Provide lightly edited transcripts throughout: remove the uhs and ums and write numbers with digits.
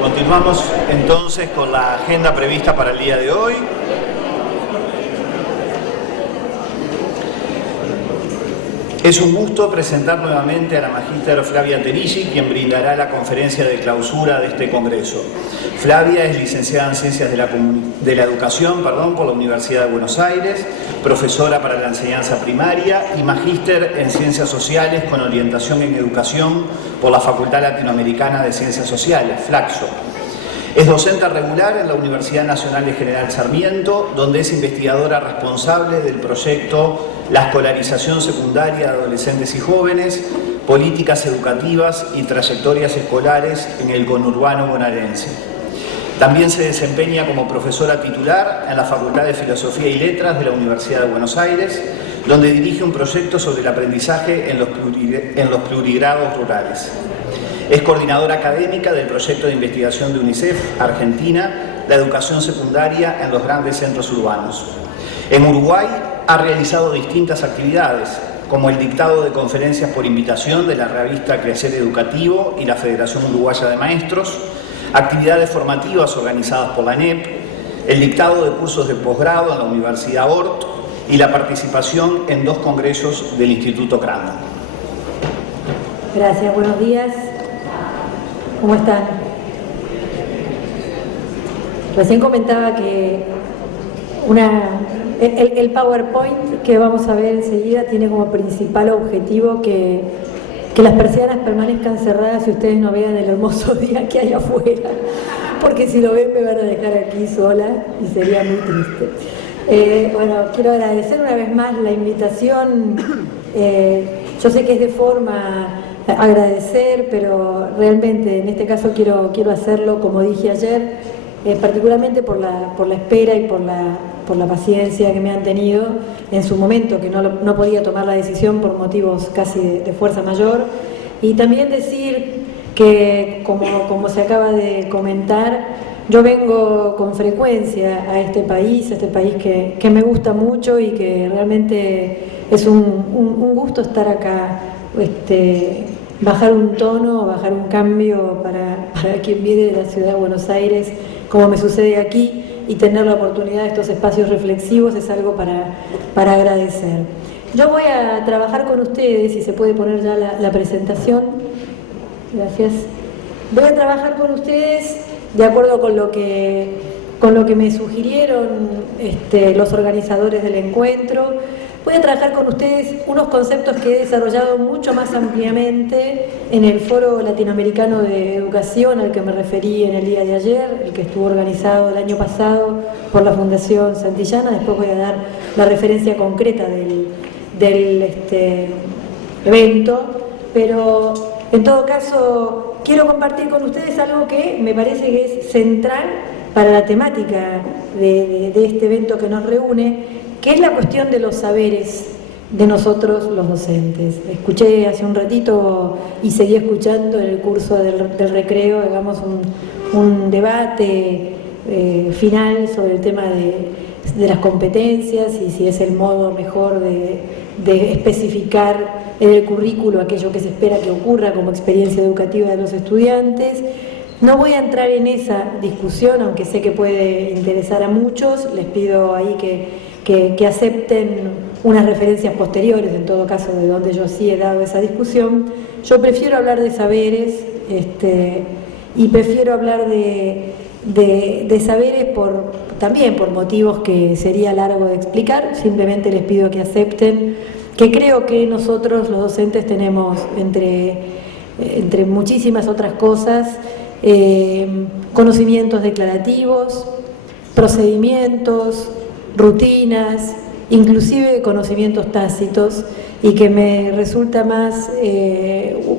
Continuamos entonces con la agenda prevista para el día de hoy. Es un gusto presentar nuevamente a la magíster Flavia Terigi, quien brindará la conferencia de clausura de este congreso. Flavia es licenciada en Ciencias de la Educación por la Universidad de Buenos Aires, profesora para la enseñanza primaria y magíster en Ciencias Sociales con orientación en Educación por la Facultad Latinoamericana de Ciencias Sociales, FLACSO. Es docente regular en la Universidad Nacional de General Sarmiento, donde es investigadora responsable del proyecto La escolarización secundaria de adolescentes y jóvenes, políticas educativas y trayectorias escolares en el conurbano bonaerense. También se desempeña como profesora titular en la Facultad de Filosofía y Letras de la Universidad de Buenos Aires, donde dirige un proyecto sobre el aprendizaje en los plurigrados rurales. Es coordinadora académica del proyecto de investigación de UNICEF Argentina, la educación secundaria en los grandes centros urbanos. En Uruguay ha realizado distintas actividades, como el dictado de conferencias por invitación de la revista Crecer Educativo y la Federación Uruguaya de Maestros, actividades formativas organizadas por la ANEP, el dictado de cursos de posgrado en la Universidad Ort y la participación en 2 congresos del Instituto Crandall. Gracias, buenos días. ¿Cómo están? Recién comentaba que el PowerPoint que vamos a ver enseguida tiene como principal objetivo que las persianas permanezcan cerradas y ustedes no vean el hermoso día que hay afuera, porque si lo ven me van a dejar aquí sola y sería muy triste. Bueno, quiero agradecer una vez más la invitación. Yo sé que es de forma agradecer, pero realmente en este caso quiero hacerlo, como dije ayer, particularmente por la espera y por la paciencia que me han tenido en su momento, que no podía tomar la decisión por motivos casi de fuerza mayor. Y también decir que, como se acaba de comentar, yo vengo con frecuencia a este país que me gusta mucho y que realmente es un gusto estar acá, bajar un tono, bajar un cambio para quien viene de la ciudad de Buenos Aires, como me sucede aquí, y tener la oportunidad de estos espacios reflexivos es algo para agradecer. Yo voy a trabajar con ustedes, si se puede poner ya la presentación. Gracias. Voy a trabajar con ustedes de acuerdo con lo que me sugirieron los organizadores del encuentro. Voy a trabajar con ustedes unos conceptos que he desarrollado mucho más ampliamente en el Foro Latinoamericano de Educación al que me referí en el día de ayer, el que estuvo organizado el año pasado por la Fundación Santillana. Después voy a dar la referencia concreta del evento, pero en todo caso quiero compartir con ustedes algo que me parece que es central para la temática de este evento que nos reúne, que es la cuestión de los saberes de nosotros los docentes. Escuché hace un ratito y seguí escuchando en el curso del recreo, digamos, un debate final sobre el tema de las competencias y si es el modo mejor de especificar en el currículo aquello que se espera que ocurra como experiencia educativa de los estudiantes. No voy a entrar en esa discusión, aunque sé que puede interesar a muchos. Les pido ahí que acepten unas referencias posteriores, en todo caso, de donde yo sí he dado esa discusión. Yo prefiero hablar de saberes y prefiero hablar de saberes también por motivos que sería largo de explicar. Simplemente les pido que acepten que creo que nosotros los docentes tenemos, entre muchísimas otras cosas, conocimientos declarativos, procedimientos, rutinas, inclusive conocimientos tácitos, y que me resulta más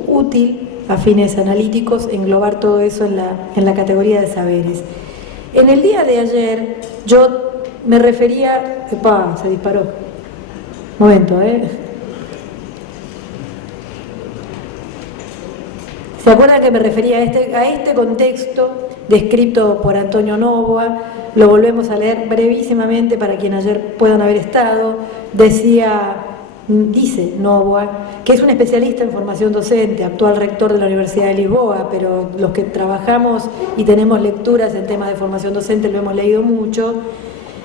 útil a fines analíticos englobar todo eso en la categoría de saberes. En el día de ayer yo me refería... ¡Epa! Se disparó. Momento, ¿Se acuerdan que me refería a este contexto descrito por Antonio Novoa? Lo volvemos a leer brevísimamente para quienes ayer puedan haber estado. Decía dice Novoa, que es un especialista en formación docente, actual rector de la Universidad de Lisboa, pero los que trabajamos y tenemos lecturas en temas de formación docente lo hemos leído mucho.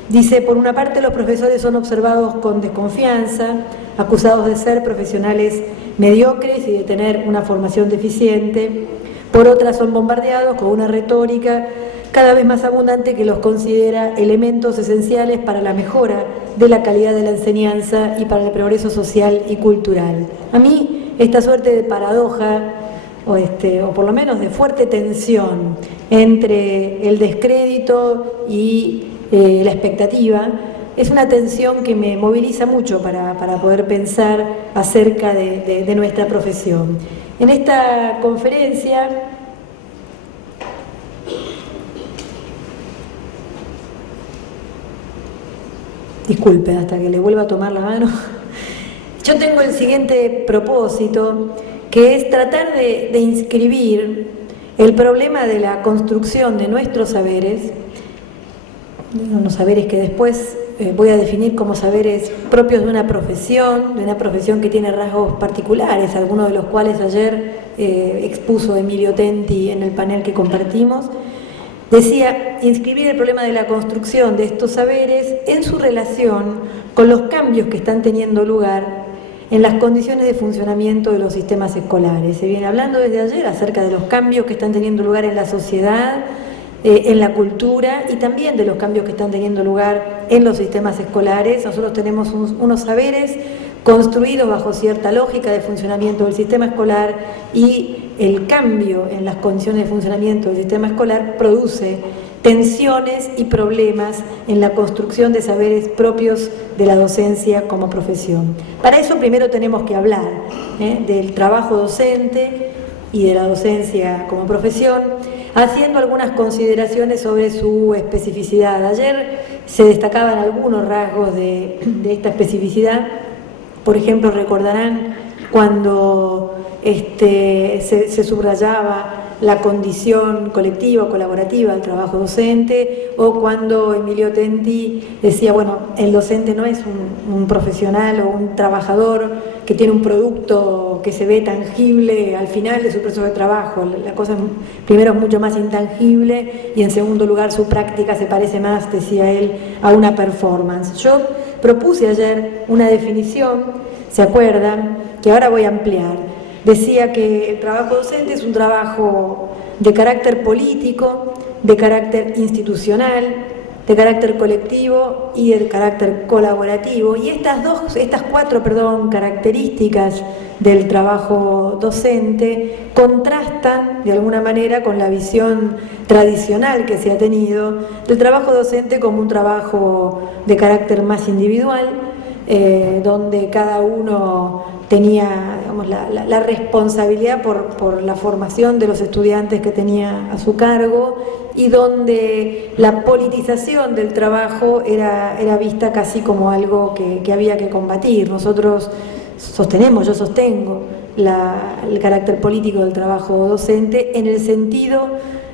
Dice, por una parte los profesores son observados con desconfianza, acusados de ser profesionales mediocres y de tener una formación deficiente. Por otra son bombardeados con una retórica cada vez más abundante que los considera elementos esenciales para la mejora de la calidad de la enseñanza y para el progreso social y cultural. A mí esta suerte de paradoja, o por lo menos de fuerte tensión entre el descrédito y la expectativa, es una tensión que me moviliza mucho para poder pensar acerca de nuestra profesión. En esta conferencia disculpen hasta que le vuelva a tomar la mano. Yo tengo el siguiente propósito, que es tratar de inscribir el problema de la construcción de nuestros saberes, unos saberes que después voy a definir como saberes propios de una profesión que tiene rasgos particulares, algunos de los cuales ayer expuso Emilio Tenti en el panel que compartimos. Decía, inscribir el problema de la construcción de estos saberes en su relación con los cambios que están teniendo lugar en las condiciones de funcionamiento de los sistemas escolares. Se viene hablando desde ayer acerca de los cambios que están teniendo lugar en la sociedad, en la cultura y también de los cambios que están teniendo lugar en los sistemas escolares. Nosotros tenemos unos saberes construidos bajo cierta lógica de funcionamiento del sistema escolar y el cambio en las condiciones de funcionamiento del sistema escolar produce tensiones y problemas en la construcción de saberes propios de la docencia como profesión. Para eso primero tenemos que hablar del trabajo docente y de la docencia como profesión, haciendo algunas consideraciones sobre su especificidad. Ayer se destacaban algunos rasgos de esta especificidad. Por ejemplo, recordarán cuando se subrayaba la condición colectiva o colaborativa del trabajo docente, o cuando Emilio Tenti decía, bueno, el docente no es un profesional o un trabajador que tiene un producto que se ve tangible al final de su proceso de trabajo. La cosa, primero, es mucho más intangible y en segundo lugar su práctica se parece más, decía él, a una performance. Yo propuse ayer una definición, ¿se acuerdan?, que ahora voy a ampliar. Decía que el trabajo docente es un trabajo de carácter político, de carácter institucional, de carácter colectivo y de carácter colaborativo. Y estas cuatro características del trabajo docente contrastan de alguna manera con la visión tradicional que se ha tenido del trabajo docente como un trabajo de carácter más individual, donde cada uno tenía, digamos, la responsabilidad por la formación de los estudiantes que tenía a su cargo, y donde la politización del trabajo era vista casi como algo que había que combatir. Nosotros yo sostengo el carácter político del trabajo docente en el sentido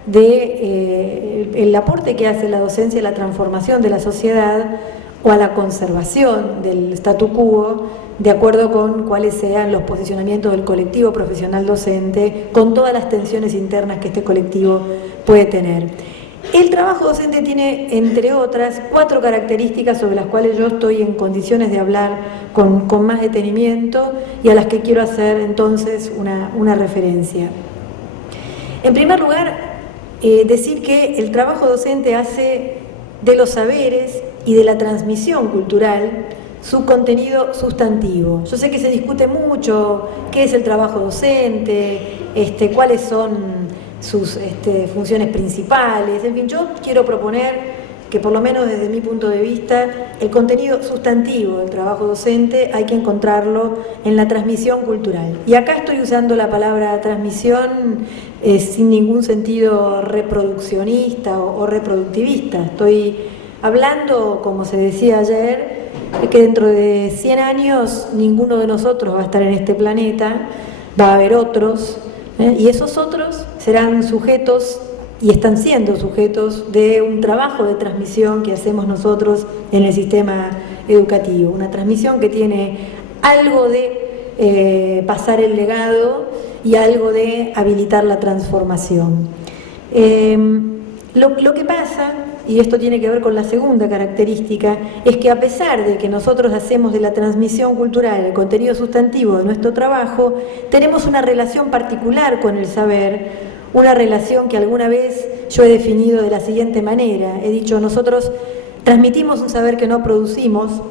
de el aporte que hace la docencia a la transformación de la sociedad o a la conservación del statu quo, de acuerdo con cuáles sean los posicionamientos del colectivo profesional docente, con todas las tensiones internas que este colectivo puede tener. El trabajo docente tiene, entre otras, 4 características sobre las cuales yo estoy en condiciones de hablar con más detenimiento y a las que quiero hacer entonces una referencia. En primer lugar, decir que el trabajo docente hace de los saberes y de la transmisión cultural su contenido sustantivo. Yo sé que se discute mucho qué es el trabajo docente, cuáles son sus funciones principales. En fin, yo quiero proponer que, por lo menos desde mi punto de vista, el contenido sustantivo del trabajo docente hay que encontrarlo en la transmisión cultural. Y acá estoy usando la palabra transmisión sin ningún sentido reproduccionista o reproductivista. Estoy hablando, como se decía ayer, de que dentro de 100 años ninguno de nosotros va a estar en este planeta, va a haber otros, y esos otros serán sujetos, y están siendo sujetos, de un trabajo de transmisión que hacemos nosotros en el sistema educativo. Una transmisión que tiene algo de pasar el legado y algo de habilitar la transformación. Lo que pasa, y esto tiene que ver con la segunda característica, es que a pesar de que nosotros hacemos de la transmisión cultural el contenido sustantivo de nuestro trabajo, tenemos una relación particular con el saber, una relación que alguna vez yo he definido de la siguiente manera. He dicho, nosotros transmitimos un saber que no producimos.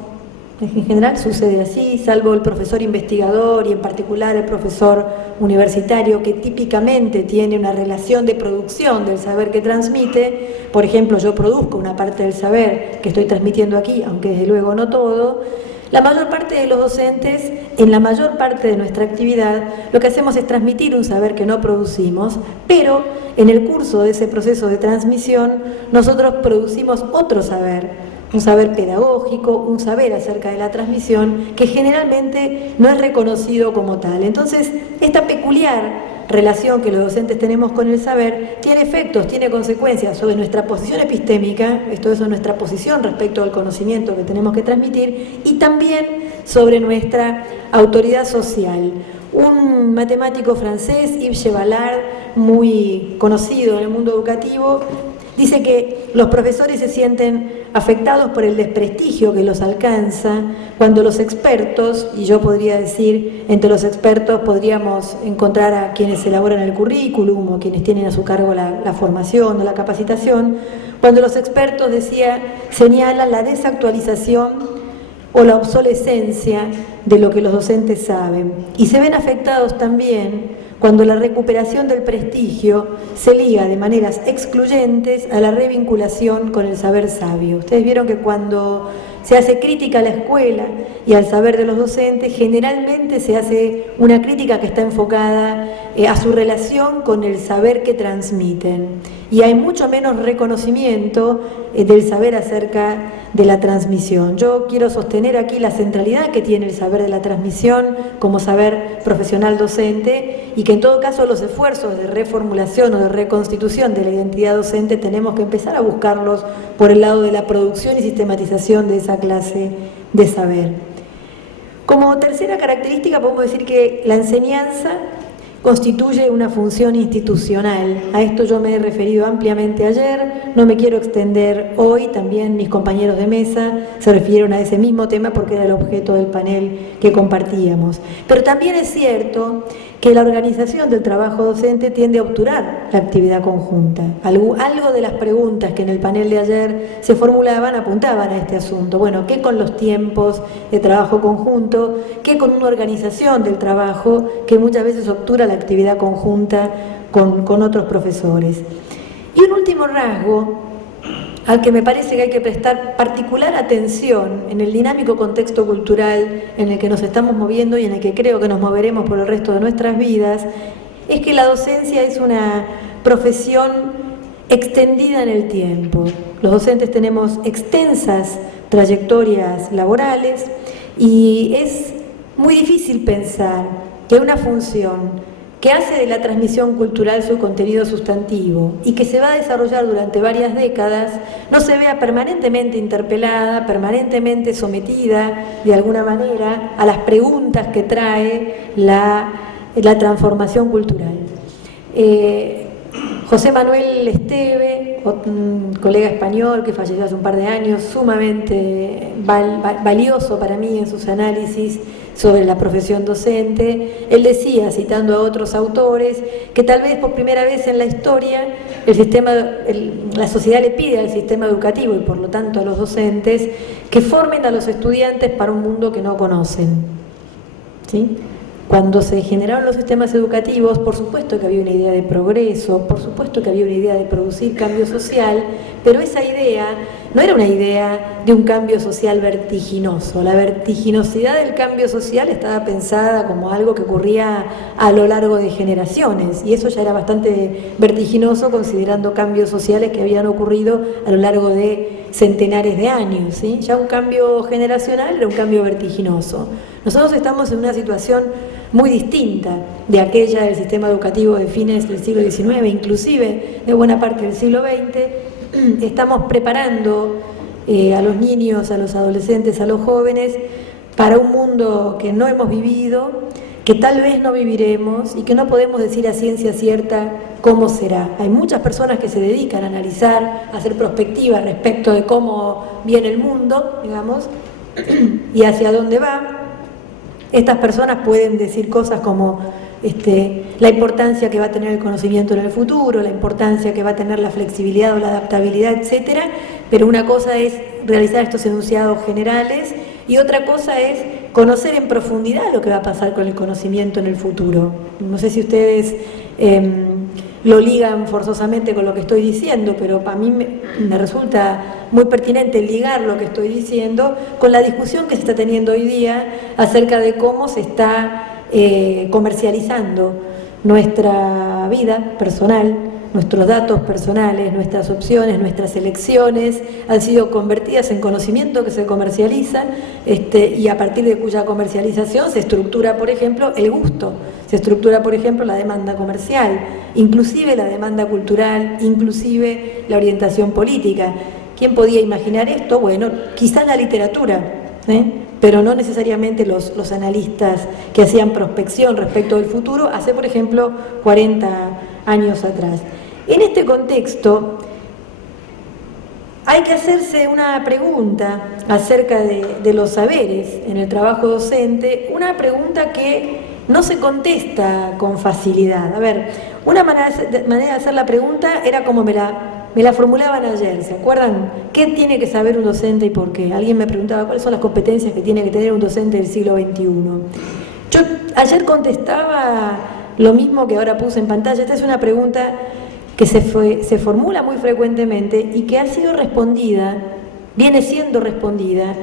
En general sucede así, salvo el profesor investigador y en particular el profesor universitario, que típicamente tiene una relación de producción del saber que transmite. Por ejemplo, yo produzco una parte del saber que estoy transmitiendo aquí, aunque desde luego no todo. La mayor parte de los docentes, en la mayor parte de nuestra actividad, lo que hacemos es transmitir un saber que no producimos, pero en el curso de ese proceso de transmisión nosotros producimos otro saber, un saber pedagógico, un saber acerca de la transmisión que generalmente no es reconocido como tal. Entonces, esta peculiar relación que los docentes tenemos con el saber tiene efectos, tiene consecuencias sobre nuestra posición epistémica, esto es nuestra posición respecto al conocimiento que tenemos que transmitir, y también sobre nuestra autoridad social. Un matemático francés, Yves Chevallard, muy conocido en el mundo educativo, dice que los profesores se sienten afectados por el desprestigio que los alcanza cuando los expertos, y yo podría decir, entre los expertos podríamos encontrar a quienes elaboran el currículum o quienes tienen a su cargo la formación o la capacitación, cuando los expertos, decía, señalan la desactualización o la obsolescencia de lo que los docentes saben, y se ven afectados también cuando la recuperación del prestigio se liga de maneras excluyentes a la revinculación con el saber sabio. Ustedes vieron que cuando se hace crítica a la escuela y al saber de los docentes, generalmente se hace una crítica que está enfocada a su relación con el saber que transmiten. Y hay mucho menos reconocimiento del saber acerca de la transmisión. Yo quiero sostener aquí la centralidad que tiene el saber de la transmisión como saber profesional docente, y que en todo caso los esfuerzos de reformulación o de reconstitución de la identidad docente tenemos que empezar a buscarlos por el lado de la producción y sistematización de esa clase de saber. Como tercera característica podemos decir que la enseñanza constituye una función institucional. A esto yo me he referido ampliamente ayer, no me quiero extender hoy, también mis compañeros de mesa se refirieron a ese mismo tema porque era el objeto del panel que compartíamos. Pero también es cierto que la organización del trabajo docente tiende a obturar la actividad conjunta. Algo de las preguntas que en el panel de ayer se formulaban apuntaban a este asunto. Bueno, ¿qué con los tiempos de trabajo conjunto? ¿Qué con una organización del trabajo que muchas veces obtura la actividad conjunta con otros profesores? Y un último rasgo al que me parece que hay que prestar particular atención en el dinámico contexto cultural en el que nos estamos moviendo y en el que creo que nos moveremos por el resto de nuestras vidas, es que la docencia es una profesión extendida en el tiempo. Los docentes tenemos extensas trayectorias laborales y es muy difícil pensar que una función que hace de la transmisión cultural su contenido sustantivo y que se va a desarrollar durante varias décadas, no se vea permanentemente interpelada, permanentemente sometida de alguna manera a las preguntas que trae la transformación cultural. José Manuel Esteve, un colega español que falleció hace un par de años, sumamente valioso para mí en sus análisis sobre la profesión docente, él decía, citando a otros autores, que tal vez por primera vez en la historia la sociedad le pide al sistema educativo y por lo tanto a los docentes que formen a los estudiantes para un mundo que no conocen. ¿Sí? Cuando se generaron los sistemas educativos, por supuesto que había una idea de progreso, por supuesto que había una idea de producir cambio social, pero esa idea no era una idea de un cambio social vertiginoso. La vertiginosidad del cambio social estaba pensada como algo que ocurría a lo largo de generaciones, y eso ya era bastante vertiginoso considerando cambios sociales que habían ocurrido a lo largo de centenares de años, ¿sí? Ya un cambio generacional era un cambio vertiginoso. Nosotros estamos en una situación muy distinta de aquella del sistema educativo de fines del siglo XIX, inclusive de buena parte del siglo XX. Estamos preparando a los niños, a los adolescentes, a los jóvenes para un mundo que no hemos vivido, que tal vez no viviremos y que no podemos decir a ciencia cierta cómo será. Hay muchas personas que se dedican a analizar, a hacer perspectivas respecto de cómo viene el mundo, digamos, y hacia dónde va. Estas personas pueden decir cosas como la importancia que va a tener el conocimiento en el futuro, la importancia que va a tener la flexibilidad o la adaptabilidad, etcétera, pero una cosa es realizar estos enunciados generales y otra cosa es conocer en profundidad lo que va a pasar con el conocimiento en el futuro. No sé si ustedes lo ligan forzosamente con lo que estoy diciendo, pero para mí me resulta muy pertinente ligar lo que estoy diciendo con la discusión que se está teniendo hoy día acerca de cómo se está comercializando nuestra vida personal, nuestros datos personales, nuestras opciones, nuestras elecciones han sido convertidas en conocimiento que se comercializa y a partir de cuya comercialización se estructura, por ejemplo, el gusto, se estructura, por ejemplo, la demanda comercial, inclusive la demanda cultural, inclusive la orientación política. ¿Quién podía imaginar esto? Bueno, quizás la literatura, pero no necesariamente los analistas que hacían prospección respecto del futuro hace, por ejemplo, 40 años atrás. En este contexto, hay que hacerse una pregunta acerca de los saberes en el trabajo docente, una pregunta que no se contesta con facilidad. A ver, una manera de hacer la pregunta era como me la formulaban ayer, ¿se acuerdan? ¿Qué tiene que saber un docente y por qué? Alguien me preguntaba cuáles son las competencias que tiene que tener un docente del siglo XXI. Yo ayer contestaba lo mismo que ahora puse en pantalla. Esta es una pregunta que se formula muy frecuentemente y que ha sido respondida, viene siendo respondida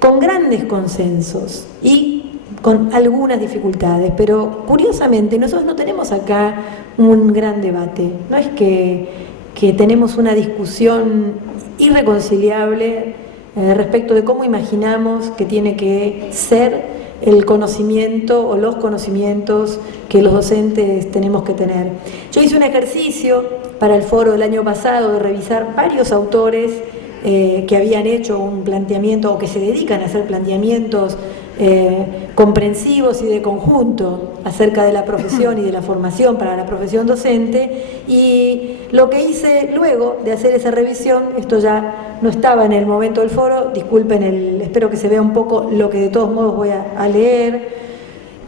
con grandes consensos y con algunas dificultades, pero curiosamente nosotros no tenemos acá un gran debate, no es que tenemos una discusión irreconciliable respecto de cómo imaginamos que tiene que ser el conocimiento o los conocimientos que los docentes tenemos que tener. Yo hice un ejercicio para el foro del año pasado de revisar varios autores que habían hecho un planteamiento o que se dedican a hacer planteamientos comprensivos y de conjunto acerca de la profesión y de la formación para la profesión docente, y lo que hice luego de hacer esa revisión, esto ya no estaba en el momento del foro, disculpen, espero que se vea un poco lo que de todos modos voy a leer.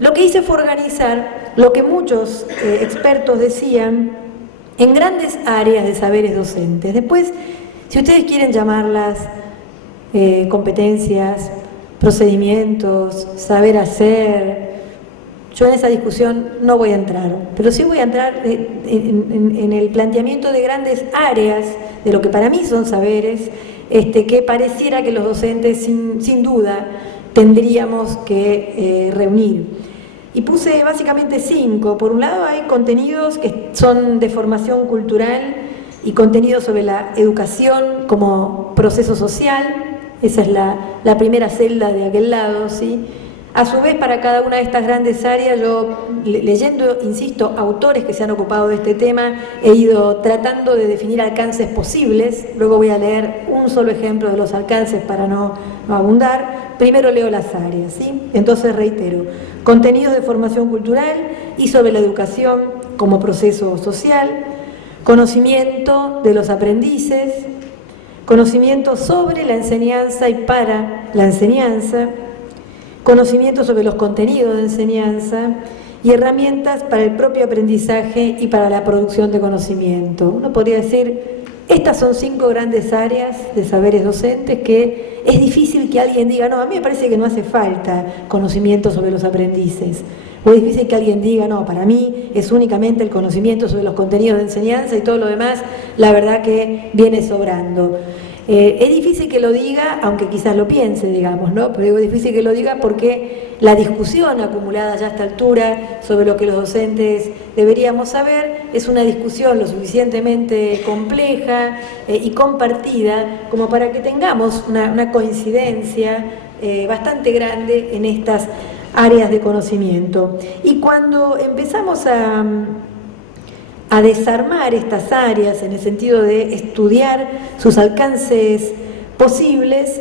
Lo que hice fue organizar lo que muchos expertos decían en grandes áreas de saberes docentes. Después, si ustedes quieren llamarlas competencias, procedimientos, saber hacer, yo en esa discusión no voy a entrar, pero sí voy a entrar en el planteamiento de grandes áreas de lo que para mí son saberes, que pareciera que los docentes sin duda tendríamos que reunir. Y puse básicamente 5. Por un lado hay contenidos que son de formación cultural y contenidos sobre la educación como proceso social. Esa es la primera celda de aquel lado, ¿sí? A su vez, para cada una de estas grandes áreas, yo leyendo, insisto, autores que se han ocupado de este tema, he ido tratando de definir alcances posibles. Luego voy a leer un solo ejemplo de los alcances para no abundar. Primero leo las áreas, ¿sí? Entonces reitero, contenidos de formación cultural y sobre la educación como proceso social, conocimiento de los aprendices, conocimiento sobre la enseñanza y para la enseñanza, conocimiento sobre los contenidos de enseñanza y herramientas para el propio aprendizaje y para la producción de conocimiento. Uno podría decir, estas son 5 grandes áreas de saberes docentes que es difícil que alguien diga, no, a mí me parece que no hace falta conocimiento sobre los aprendices. O es difícil que alguien diga, no, para mí es únicamente el conocimiento sobre los contenidos de enseñanza y todo lo demás, la verdad que viene sobrando. Es difícil que lo diga, aunque quizás lo piense, digamos, ¿no? Pero es difícil que lo diga porque la discusión acumulada ya a esta altura sobre lo que los docentes deberíamos saber es una discusión lo suficientemente compleja y compartida como para que tengamos una coincidencia bastante grande en estas áreas de conocimiento. Y cuando empezamos a desarmar estas áreas en el sentido de estudiar sus alcances posibles,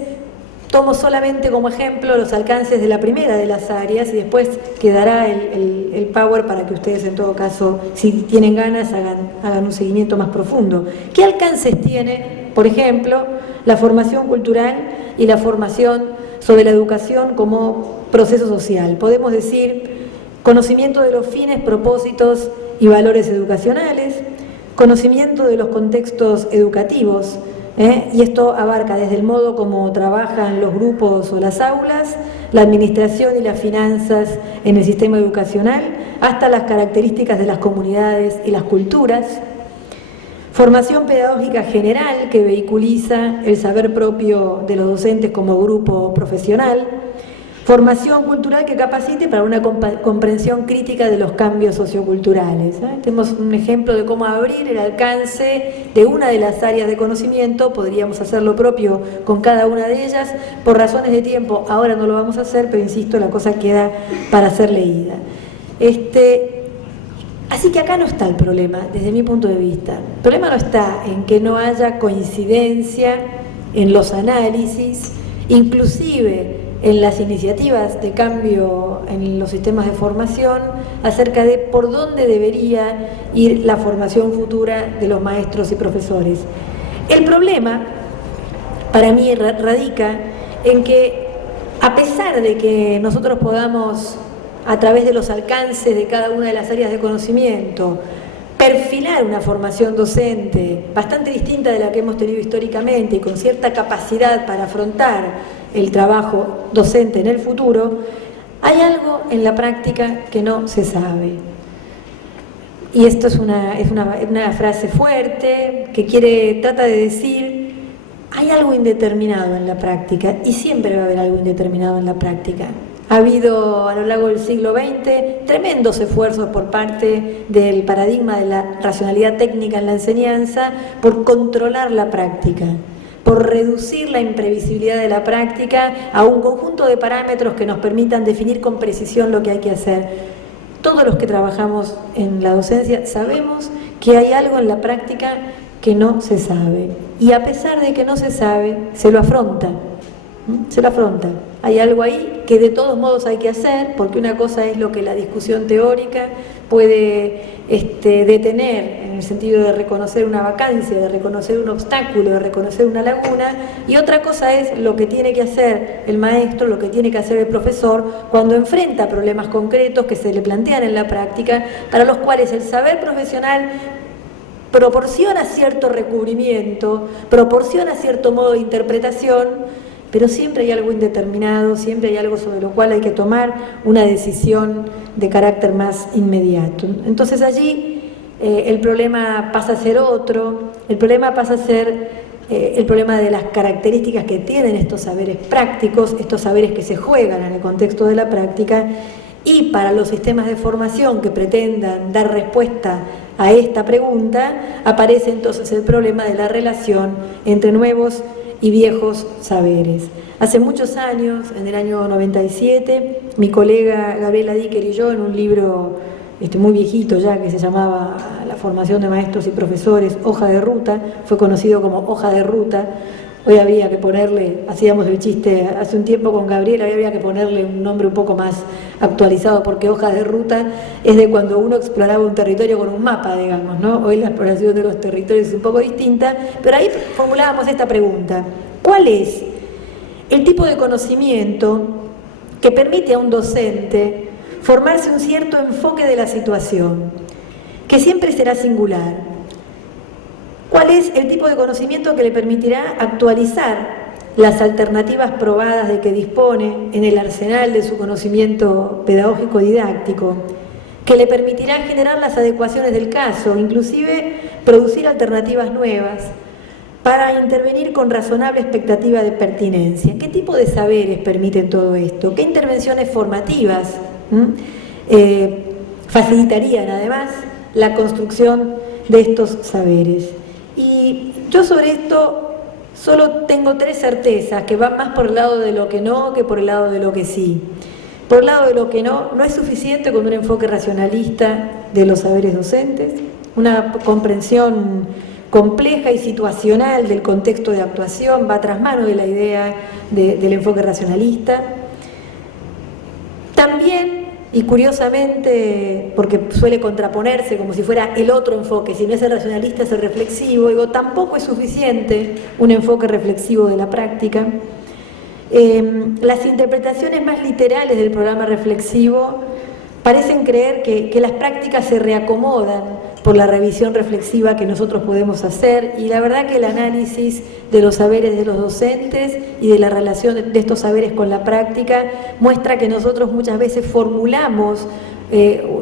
tomo solamente como ejemplo los alcances de la primera de las áreas y después quedará el power para que ustedes en todo caso, si tienen ganas, hagan un seguimiento más profundo. ¿Qué alcances tiene, por ejemplo, la formación cultural y la formación sobre la educación como proceso social? Podemos decir conocimiento de los fines, propósitos y valores educacionales, conocimiento de los contextos educativos, y esto abarca desde el modo como trabajan los grupos o las aulas, la administración y las finanzas en el sistema educacional, hasta las características de las comunidades y las culturas. Formación pedagógica general que vehiculiza el saber propio de los docentes como grupo profesional. Formación cultural que capacite para una comprensión crítica de los cambios socioculturales. Tenemos un ejemplo de cómo abrir el alcance de una de las áreas de conocimiento, podríamos hacer lo propio con cada una de ellas, por razones de tiempo ahora no lo vamos a hacer, pero insisto, la cosa queda para ser leída. Así que acá no está el problema, desde mi punto de vista. El problema no está en que no haya coincidencia en los análisis, inclusive en las iniciativas de cambio en los sistemas de formación acerca de por dónde debería ir la formación futura de los maestros y profesores. El problema, para mí, radica en que, a pesar de que nosotros podamos, a través de los alcances de cada una de las áreas de conocimiento, perfilar una formación docente bastante distinta de la que hemos tenido históricamente y con cierta capacidad para afrontar el trabajo docente en el futuro, hay algo en la práctica que no se sabe. Y esto es una frase fuerte que trata de decir, hay algo indeterminado en la práctica y siempre va a haber algo indeterminado en la práctica. Ha habido a lo largo del siglo XX tremendos esfuerzos por parte del paradigma de la racionalidad técnica en la enseñanza por controlar la práctica, por reducir la imprevisibilidad de la práctica a un conjunto de parámetros que nos permitan definir con precisión lo que hay que hacer. Todos los que trabajamos en la docencia sabemos que hay algo en la práctica que no se sabe. Y a pesar de que no se sabe, se lo afronta. Se lo afronta. Hay algo ahí que de todos modos hay que hacer, porque una cosa es lo que la discusión teórica puede detener, en el sentido de reconocer una vacancia, de reconocer un obstáculo, de reconocer una laguna, y otra cosa es lo que tiene que hacer el maestro, lo que tiene que hacer el profesor cuando enfrenta problemas concretos que se le plantean en la práctica, para los cuales el saber profesional proporciona cierto recubrimiento, proporciona cierto modo de interpretación, pero siempre hay algo indeterminado, siempre hay algo sobre lo cual hay que tomar una decisión de carácter más inmediato. Entonces allí el problema pasa a ser otro, el problema pasa a ser el problema de las características que tienen estos saberes prácticos, estos saberes que se juegan en el contexto de la práctica, y para los sistemas de formación que pretendan dar respuesta a esta pregunta, aparece entonces el problema de la relación entre nuevos y viejos saberes. Hace muchos años, en el año 97, mi colega Gabriela Dicker y yo, en un libro muy viejito ya, que se llamaba La formación de maestros y profesores, Hoja de Ruta, fue conocido como Hoja de Ruta. Hoy habría que ponerle, hacíamos el chiste hace un tiempo con Gabriela, hoy habría que ponerle un nombre un poco más actualizado, porque hojas de ruta es de cuando uno exploraba un territorio con un mapa, digamos, ¿no? Hoy la exploración de los territorios es un poco distinta, pero ahí formulábamos esta pregunta: ¿cuál es el tipo de conocimiento que permite a un docente formarse un cierto enfoque de la situación, que siempre será singular? ¿Cuál es el tipo de conocimiento que le permitirá actualizar las alternativas probadas de que dispone en el arsenal de su conocimiento pedagógico didáctico? Que le permitirá generar las adecuaciones del caso, inclusive producir alternativas nuevas para intervenir con razonable expectativa de pertinencia. ¿Qué tipo de saberes permiten todo esto? ¿Qué intervenciones formativas facilitarían además la construcción de estos saberes? Y yo sobre esto solo tengo tres certezas que van más por el lado de lo que no que por el lado de lo que sí. Por el lado de lo que no es suficiente con un enfoque racionalista de los saberes docentes, una comprensión compleja y situacional del contexto de actuación, va tras mano de la idea del enfoque racionalista. También, y curiosamente, porque suele contraponerse como si fuera el otro enfoque, si no es el racionalista es el reflexivo, digo, tampoco es suficiente un enfoque reflexivo de la práctica. Las interpretaciones más literales del programa reflexivo parecen creer que las prácticas se reacomodan por la revisión reflexiva que nosotros podemos hacer, y la verdad que el análisis de los saberes de los docentes y de la relación de estos saberes con la práctica muestra que nosotros muchas veces formulamos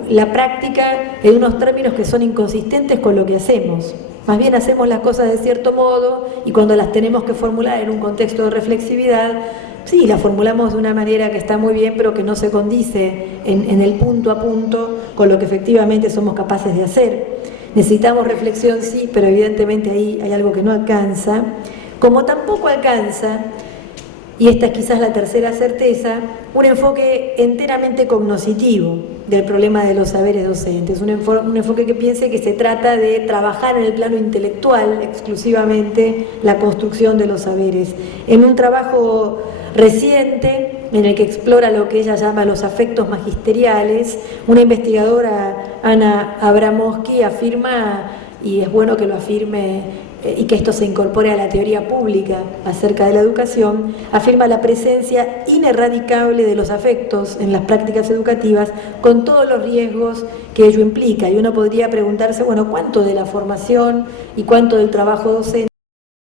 la práctica en unos términos que son inconsistentes con lo que hacemos. Más bien hacemos las cosas de cierto modo y cuando las tenemos que formular en un contexto de reflexividad, sí, las formulamos de una manera que está muy bien, pero que no se condice en el punto a punto con lo que efectivamente somos capaces de hacer. Necesitamos reflexión, sí, pero evidentemente ahí hay algo que no alcanza. Como tampoco alcanza, y esta es quizás la tercera certeza, un enfoque enteramente cognoscitivo del problema de los saberes docentes, un enfoque que piense que se trata de trabajar en el plano intelectual exclusivamente la construcción de los saberes. En un trabajo reciente en el que explora lo que ella llama los afectos magisteriales, una investigadora, Ana Abramowski, afirma, y es bueno que lo afirme y que esto se incorpore a la teoría pública acerca de la educación, afirma la presencia ineradicable de los afectos en las prácticas educativas con todos los riesgos que ello implica. Y uno podría preguntarse, bueno, ¿cuánto de la formación y cuánto del trabajo docente